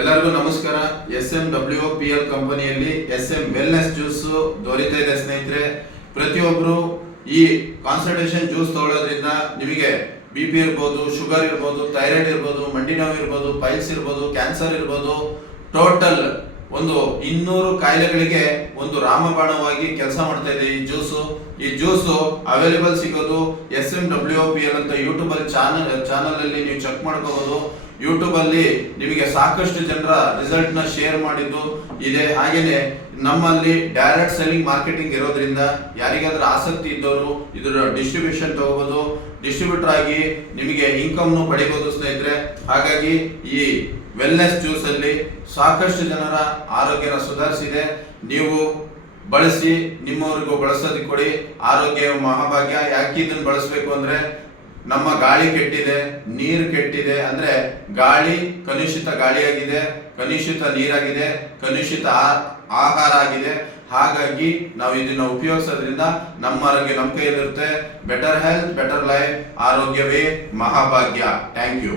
ಎಲ್ಲರಿಗೂ ನಮಸ್ಕಾರ. SMWPL ಕಂಪನಿಯಲ್ಲಿ SM ವೆಲ್ನೆಸ್ ಜ್ಯೂಸ್ ದೊರೀತಾ ಇದೆ ಸ್ನೇಹಿತರೆ. ಪ್ರತಿಯೊಬ್ಬರು ಈ ಕಾನ್ಸಂಟ್ರೇಷನ್ ಜ್ಯೂಸ್ ತಗೊಳ್ಳೋದ್ರಿಂದ ನಿಮಗೆ BP ಇರ್ಬೋದು, ಶುಗರ್ ಇರ್ಬೋದು, ಥೈರಾಯ್ಡ್ ಇರ್ಬೋದು, ಮಂಡಿ ನೋವು ಇರ್ಬೋದು, ಪೈಲ್ಸ್ ಇರ್ಬೋದು, ಕ್ಯಾನ್ಸರ್ ಇರ್ಬೋದು, ಟೋಟಲ್ ಒಂದು 200 ಕಾಯಿಲೆಗಳಿಗೆ ಒಂದು ರಾಮಬಾಣವಾಗಿ ಕೆಲಸ ಮಾಡ್ತಾ ಇದೆ ಈ ಜ್ಯೂಸು ಅವೈಲೇಬಲ್ ಸಿಗೋದು SMWPL ಅಂತ ಯೂಟ್ಯೂಬ್ ಅಲ್ಲಿ ಚಾನಲ್ ಅಲ್ಲಿ ನೀವು ಚೆಕ್ ಮಾಡ್ಕೋಬಹುದು. ಯೂಟ್ಯೂಬ್ ಅಲ್ಲಿ ನಿಮಗೆ ಸಾಕಷ್ಟು ಜನರ ರಿಸಲ್ಟ್ ನ ಶೇರ್ ಮಾಡಿದ್ದು ಇದೆ. ಹಾಗೇನೆ ನಮ್ಮಲ್ಲಿ ಡೈರೆಕ್ಟ್ ಸೆಲ್ಲಿಂಗ್ ಮಾರ್ಕೆಟಿಂಗ್ ಇರೋದ್ರಿಂದ ಯಾರಿಗಾದ್ರೂ ಆಸಕ್ತಿ ಇದ್ದವರು ಇದರ ಡಿಸ್ಟ್ರಿಬ್ಯೂಷನ್ ತಗೋಬಹುದು, ಡಿಸ್ಟ್ರಿಬ್ಯೂಟರ್ ಆಗಿ ನಿಮಗೆ ಇನ್ಕಮ್ ಪಡಿಬಹುದು ಸ್ನೇಹಿತರೆ. ಹಾಗಾಗಿ ಈ ವೆಲ್ನೆಸ್ ಜ್ಯೂಸ್ ಅಲ್ಲಿ ಸಾಕಷ್ಟು ಜನರ ಆರೋಗ್ಯನ ಸುಧಾರಿಸಿದೆ. ನೀವು ಬಳಸಿ, ನಿಮ್ಮವರಿಗೂ ಬಳಸೋದಕ್ಕೆ ಕೊಡಿ. ಆರೋಗ್ಯ ಮಹಾಭಾಗ್ಯ. ಯಾಕೆ ಇದನ್ನು ಬಳಸಬೇಕು ಅಂದ್ರೆ, ನಮ್ಮ ಗಾಳಿ ಕೆಟ್ಟಿದೆ, ನೀರು ಕೆಟ್ಟಿದೆ, ಅಂದ್ರೆ ಗಾಳಿ ಕಲುಷಿತ ಗಾಳಿಯಾಗಿದೆ, ಕಲುಷಿತ ನೀರಾಗಿದೆ, ಕಲುಷಿತ ಆಹಾರ ಆಗಿದೆ. ಹಾಗಾಗಿ ನಾವು ಇದನ್ನ ಉಪಯೋಗಿಸೋದ್ರಿಂದ ನಮ್ಮ ಆರೋಗ್ಯ ನಮ್ಮ ಕೈಯಲ್ಲಿರುತ್ತೆ. Better health, better life. ಆರೋಗ್ಯವೇ ಮಹಾಭಾಗ್ಯ. Thank you.